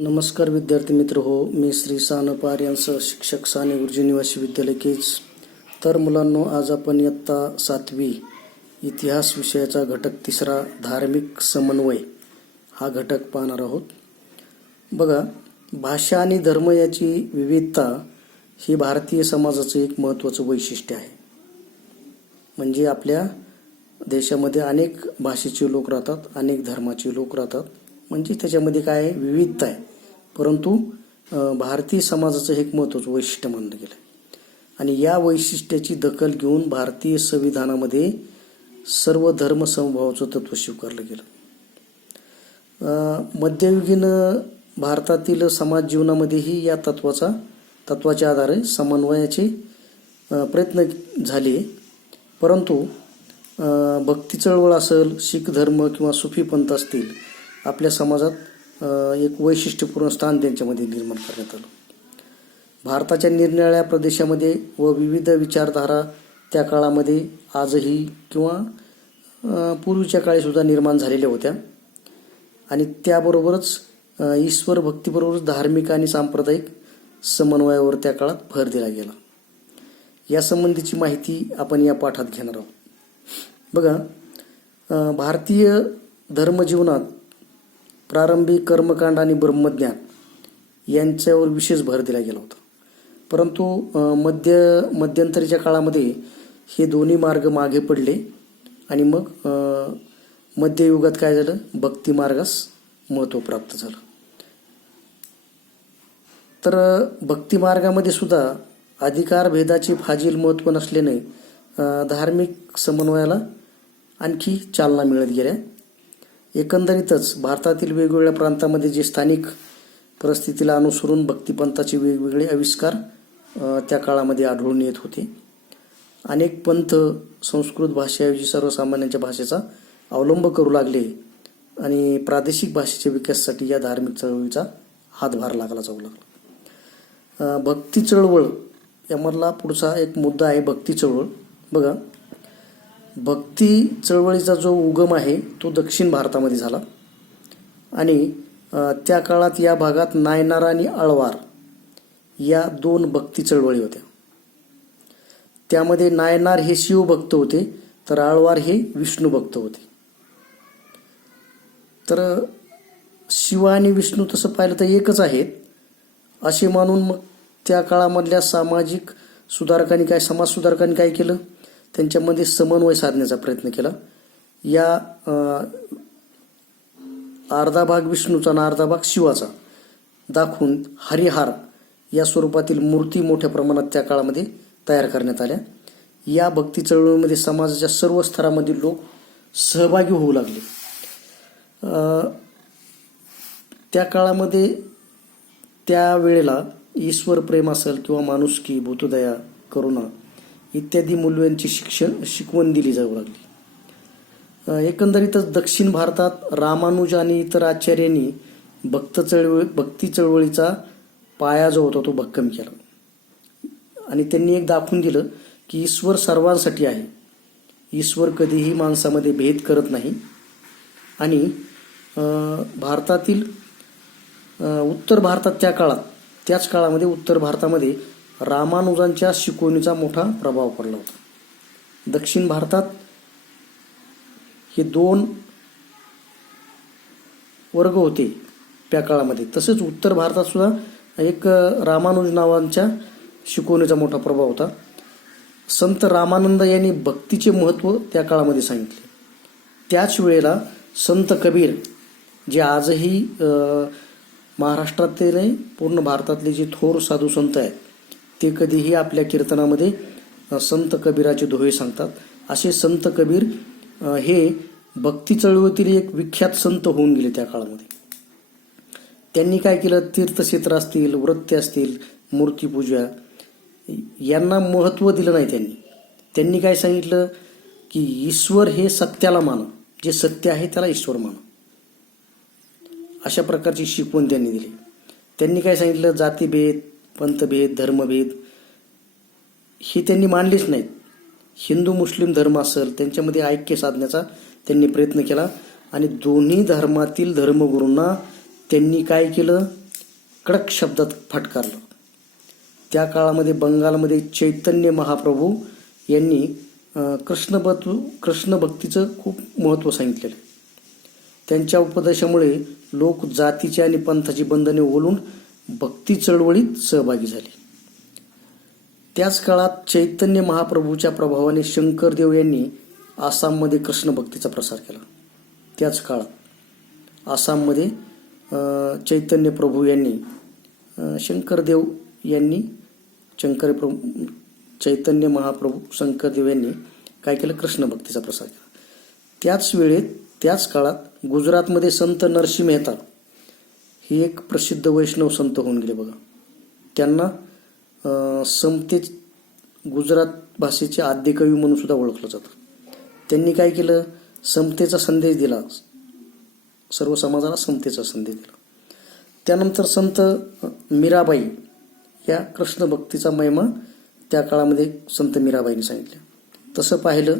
नमस्कार विद्यार्थी मित्र हो, मी श्री सानपार यांचं शिक्षक साने गुरुजी निवासी विद्यालय केज. तर मुलांनो, आज आपण इयत्ता 7वी इतिहास विषयाचा घटक 3 धार्मिक समन्वय हा घटक पाहणार आहोत. बघा, भाषा आणि धर्म याची विविधता ही भारतीय समाजाचं एक महत्त्वाचं वैशिष्ट्य आहे. म्हणजे आपल्या देशामध्ये अनेक भाषेचे लोक राहतात, अनेक धर्माचे लोक राहतात, म्हणजे त्याच्यामध्ये काय आहे, विविधता आहे. परंतु भारतीय समाजाचं एक महत्त्वाचं वैशिष्ट्य मानलं गेलं आणि या वैशिष्ट्याची दखल घेऊन भारतीय संविधानामध्ये सर्व धर्म समभावाचं तत्व स्वीकारलं गेलं. मध्ययुगीन भारतातील समाज जीवनामध्येही या तत्वाच्या आधारे समन्वयाचे प्रयत्न झाले. परंतु भक्ती चळवळ असेल, शीख धर्म किंवा सुफी पंथ असतील, आपल्या समाजात एक वैशिष्ट्यपूर्ण स्थान त्यांच्यामध्ये निर्माण करण्यात आलं. भारताच्या निरनिराळ्या प्रदेशामध्ये व विविध विचारधारा त्या काळामध्ये आजही किंवा पूर्वीच्या काळी सुद्धा निर्माण झालेल्या होत्या आणि त्याबरोबरच ईश्वर भक्तीबरोबरच धार्मिक आणि सांप्रदायिक समन्वयावर त्या काळात भर दिला गेला. यासंबंधीची माहिती आपण या पाठात घेणार आहोत. बघा, भारतीय धर्मजीवनात प्रारंभी कर्मकांड आणि ब्रह्मज्ञान यांच्यावर विशेष भर दिला गेला होता. परंतु मध्यंतरीच्या काळामध्ये हे दोन्ही मार्ग मागे पडले आणि मग मध्ययुगात काय झालं, भक्ती मार्गास महत्त्व प्राप्त झालं. तर भक्ती मार्गामध्ये सुद्धा अधिकार भेदाचे फाजील महत्त्व नसल्याने धार्मिक समन्वयाला आणखी चालना मिळत गेल्या. एकंदरीतच भारतातील वेगवेगळ्या प्रांतामध्ये जे स्थानिक परिस्थितीला अनुसरून भक्तिपंथाचे वेगवेगळे आविष्कार त्या काळामध्ये आढळून येत होते. अनेक पंथ संस्कृत भाषेऐवजी सर्वसामान्यांच्या भाषेचा अवलंब करू लागले आणि प्रादेशिक भाषेच्या विकासासाठी या धार्मिक चळवळीचा हातभार जाऊ लागला. भक्ती चळवळ यामधला पुढचा एक मुद्दा आहे भक्ती चळवळ. बघा, भक्ती चळवळीचा जो उगम आहे तो दक्षिण भारतामध्ये झाला आणि त्या काळात या भागात नायनार आणि आळवार या 2 भक्ती चळवळी होत्या. त्यामध्ये नायनार हे शिवभक्त होते तर आळवार हे विष्णू भक्त होते. तर शिव आणि विष्णू तसं पाहिलं तर एकच आहेत असे मानून मग त्या काळामधल्या समाज सुधारकांनी काय केलं, त्यांच्यामध्ये समन्वय साधण्याचा प्रयत्न केला. या अर्धा भाग विष्णूचा आणि अर्धा भाग शिवाचा दाखवून हरिहार या स्वरूपातील मूर्ती मोठ्या प्रमाणात त्या काळामध्ये तयार करण्यात आल्या. या भक्ती चळवळीमध्ये समाजाच्या सर्व स्तरामधील लोक सहभागी होऊ लागले. त्या काळामध्ये त्या वेळेला ईश्वर प्रेम असेल किंवा माणुसकी, भूतदया, करुणा इत्यादी मूल्यांची शिकवण दिली जाऊ लागली. एकंदरीतच दक्षिण भारतात रामानुज आणि इतर आचार्यांनी भक्ती चळवळीचा पाया जो होता तो भक्कम केला आणि त्यांनी एक दाखवून दिलं की ईश्वर सर्वांसाठी आहे. ईश्वर कधीही माणसामध्ये भेद करत नाही आणि भारतातील उत्तर भारतात त्याच काळामध्ये उत्तर भारतामध्ये रामानुजांच्या शिकवणीचा मोठा प्रभाव पडला होता. दक्षिण भारतात हे 2 वर्ग होते त्या काळामध्ये. तसेच उत्तर भारतात सुद्धा एक रामानुज नावांच्या शिकवणीचा मोठा प्रभाव होता. संत रामानंद यांनी भक्तीचे महत्त्व त्या काळामध्ये सांगितले. त्याच वेळेला संत कबीर, जे आजही महाराष्ट्रातले पूर्ण भारतातले जे थोर साधू संत आहेत, ते कधीही आपल्या कीर्तनामध्ये संत कबीराचे दोहे सांगतात. असे संत कबीर हे भक्ती चळवळीतील एक विख्यात संत होऊन गेले त्या काळामध्ये. त्यांनी काय केलं, तीर्थक्षेत्र असतील, व्रत्य असतील, मूर्तीपूजा यांना महत्त्व दिलं नाही. त्यांनी काय सांगितलं की ईश्वर हे सत्याला माना, जे सत्य आहे त्याला ईश्वर माना. अशा प्रकारची शिकवण त्यांनी दिली. त्यांनी काय सांगितलं, जातीभेद, पंथभेद, धर्मभेद हे त्यांनी मानलेच नाहीत. हिंदू मुस्लिम धर्म असेल त्यांच्यामध्ये ऐक्य साधण्याचा त्यांनी प्रयत्न केला आणि दोन्ही धर्मातील धर्मगुरूंना त्यांनी काय केलं, कडक शब्दात फटकारलं. त्या काळामध्ये बंगालमध्ये चैतन्य महाप्रभू यांनी कृष्ण भक्तीचं खूप महत्त्व सांगितलेलं आहे. त्यांच्या उपदेशामुळे लोक जातीची आणि पंथाची बंधने ओलून भक्ती चळवळीत सहभागी झाले. त्याच काळात चैतन्य महाप्रभूच्या प्रभावाने शंकरदेव यांनी आसाममध्ये कृष्ण भक्तीचा प्रसार केला. त्याच काळात आसाममध्ये चैतन्य प्रभू यांनी चैतन्य महाप्रभू शंकरदेव यांनी काय केलं? कृष्ण भक्तीचा प्रसार केला. त्याच काळात गुजरातमध्ये संत नरसिंह मेहता हे एक प्रसिद्ध वैष्णव संत होऊन गेले बघा. त्यांना गुजरात भाषेचे आद्यकवी म्हणून सुद्धा ओळखलं जातं. त्यांनी काय केलं? समतेचा संदेश दिला, सर्व समाजाला समतेचा संदेश दिला. त्यानंतर संत मीराबाई या कृष्ण भक्तीचा महिमा त्या काळामध्ये संत मीराबाईंनी सांगितलं. तसं पाहिलं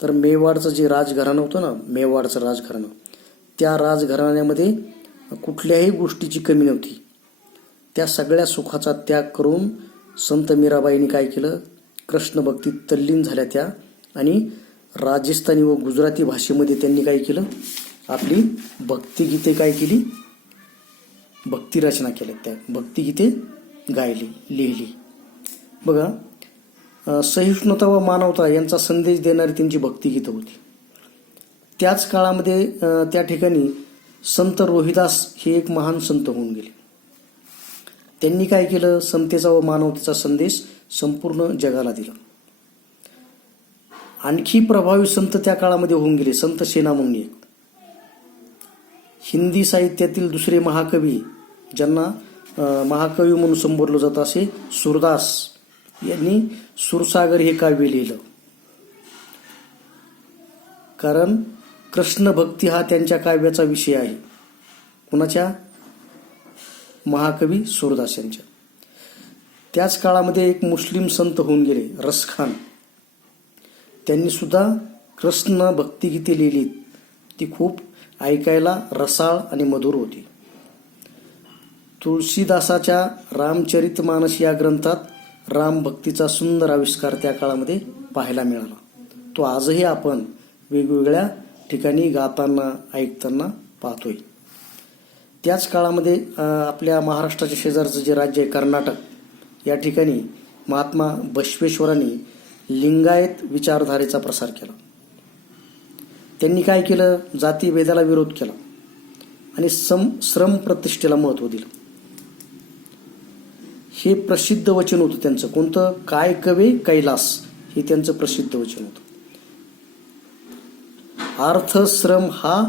तर मेवाडचं जे राजघराणं होतं ना, मेवाडचं राजघराणं, त्या राजघराण्यामध्ये कुठल्याही गोष्टीची कमी नव्हती. त्या सगळ्या सुखाचा त्याग करून संत मीराबाईंनी काय केलं? कृष्ण भक्तीत तल्लीन झाल्या त्या, आणि राजस्थानी व गुजराती भाषेमध्ये त्यांनी काय केलं? आपली भक्तिगीते काय केली? भक्ती रचना केल्या. त्या भक्तिगीते गायली, लिहिली. बघा, सहिष्णुता व मानवता यांचा संदेश देणारी त्यांची भक्तिगीतं होती. त्याच काळामध्ये त्या ठिकाणी संत रोहिदास हे एक महान संत होऊन गेले. त्यांनी काय केलं? समतेचा व मानवतेचा संदेश संपूर्ण जगाला दिला. आणखी प्रभावी संत त्या काळामध्ये होऊन गेले संत सेना म्हणून एक. हिंदी साहित्यातील दुसरे महाकवी, ज्यांना महाकवी म्हणून संबोधलं जातं, असे सूरदास यांनी सूरसागर हे काव्य लिहिलं. कारण कृष्ण भक्ती हा त्यांच्या काव्याचा विषय आहे. कुणाच्या? महाकवी सूरदास यांच्या. त्याच काळामध्ये एक मुस्लिम संत होऊन गेले, रसखान. त्यांनी सुद्धा कृष्ण भक्तिगीते लिहिली. ती खूप ऐकायला रसाळ आणि मधुर होती. तुळशीदासाच्या रामचरितमानस या ग्रंथात राम भक्तीचा सुंदर आविष्कार त्या काळामध्ये पाहायला मिळाला. तो आजही आपण वेगवेगळ्या ठिकाणी गाताना, ऐकताना पाहतोय. त्याच काळामध्ये आपल्या महाराष्ट्राच्या शेजारचं जे राज्य आहे कर्नाटक, या ठिकाणी महात्मा बसवेश्वरांनी लिंगायत विचारधारेचा प्रसार केला. त्यांनी काय केलं? जातीभेदाला विरोध केला आणि श्रम प्रतिष्ठेला महत्त्व दिलं. हे प्रसिद्ध वचन होतं त्यांचं. कोणतं? काय कवे कैलास हे त्यांचं प्रसिद्ध वचन होतं. अर्थ श्रम हा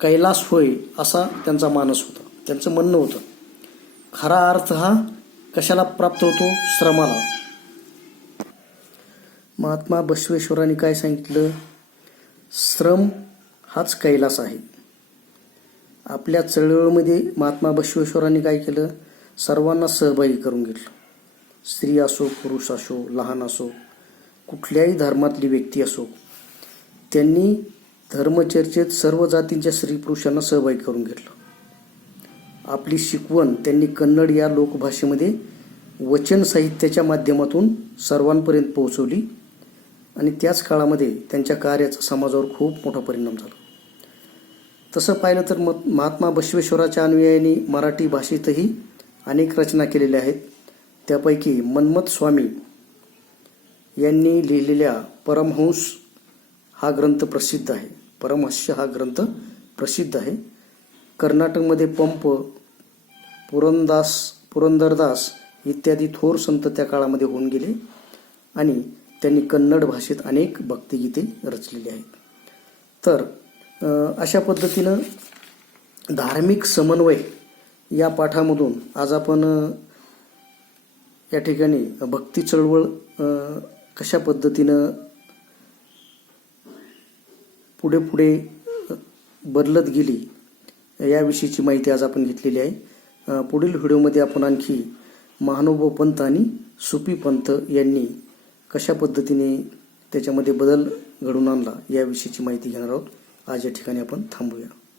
कैलास होय असा त्यांचा मानस होता, त्यांचं म्हणणं होतं. खरा अर्थ हा कशाला प्राप्त होतो? श्रमाला. महात्मा बसवेश्वरांनी काय सांगितलं? श्रम हाच कैलास आहे. आपल्या चळवळीमध्ये महात्मा बसवेश्वरांनी काय केलं? सर्वांना सहभागी करून घेतलं. स्त्री असो, पुरुष असो, लहान असो, कुठल्याही धर्मातली व्यक्ती असो, त्यांनी धर्मचर्चेत सर्व जातींच्या स्त्री पुरुषांना सहभागी करून घेतलं. आपली शिकवण त्यांनी कन्नड या लोकभाषेमध्ये वचन साहित्याच्या माध्यमातून सर्वांपर्यंत पोहोचवली आणि त्याच काळामध्ये त्यांच्या कार्याचा समाजावर खूप मोठा परिणाम झाला. तसं पाहिलं तर महात्मा बसवेश्वराच्या अनुयायांनी मराठी भाषेतही अनेक रचना केलेल्या आहेत. त्यापैकी मन्मथ स्वामी यांनी लिहिलेल्या परमहंस हा ग्रंथ प्रसिद्ध आहे. परमहंस हा ग्रंथ प्रसिद्ध आहे. कर्नाटकमध्ये पंप, पुरंदरदास इत्यादी थोर संत त्या काळामध्ये होऊन गेले आणि त्यांनी कन्नड भाषेत अनेक भक्तिगीते रचलेली आहेत. तर अशा पद्धतीनं धार्मिक समन्वय या पाठामधून आज आपण या ठिकाणी भक्ती चळवळ कशा पद्धतीनं पुढे पुढे बदलत गेली याविषयीची माहिती आज आपण घेतलेली आहे. पुढील व्हिडिओमध्ये आपण आणखी महानुभाव पंथ आणि सुफी पंथ यांनी कशा पद्धतीने त्याच्यामध्ये बदल घडवून आणला याविषयीची माहिती घेणार आहोत. आज या ठिकाणी आपण थांबूया.